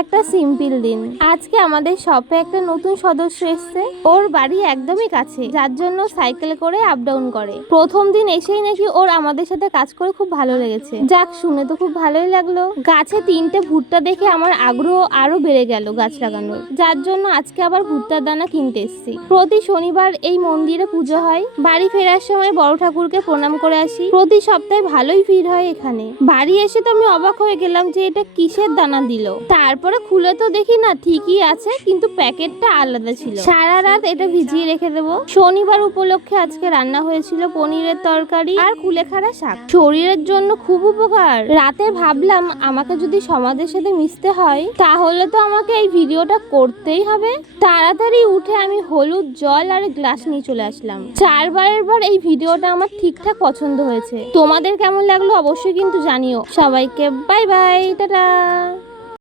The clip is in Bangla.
একটা সিম্পল দিন। আজকে আমাদের শপে একটা নতুন সদস্য এসেছে। ওর বাড়ি একদমই কাছে, যার জন্য সাইকেল করে আপ ডাউন করে। প্রথম দিন এসেই নাকি ওর আমাদের সাথে কাজ করে খুব ভালো লেগেছে। যাক, শুনে তো খুব ভালোই লাগলো। গাছে 3টে ভুট্টা দেখে আমার আগ্রহ আরো বেড়ে গেল গাছ লাগানোর, যার জন্য আজকে আবার ভুট্টার দানা কিনতে এসেছি। প্রতি শনিবার এই মন্দিরে পুজো হয়। বাড়ি ফেরার সময় বড় ঠাকুরকে প্রণাম করে আসি। প্রতি সপ্তাহে ভালোই ভিড় হয় এখানে। বাড়ি এসে তো আমি অবাক হয়ে গেলাম যে এটা কিসের দানা দিল। তারপরে খুলে তো দেখি না, ঠিকই আছে, কিন্তু প্যাকেটটা আলাদা ছিল। সারা রাত এটা ভিজিয়ে রেখে দেবো। শনিবার উপলক্ষে আজকে রান্না হয়েছিল পনিরের তরকারি আর কুলেখাড়া শাক। শরীরের জন্য খুব উপকার। রাতে ভাবলাম আমাকে যদি সমাজের সাথে মিশতে হয় তাহলে তো আমাকে এই ভিডিওটা করতেই হবে। তাড়াতাড়ি উঠে আমি হলুদ, জল আর গ্লাস নিয়ে চলে আসলাম। 4বারের বার এই ভিডিওটা আমার ঠিকঠাক পছন্দ হয়েছে। তোমাদের কেমন লাগলো অবশ্যই কিন্তু জানিও। সবাইকে বাই বাই, টাটা।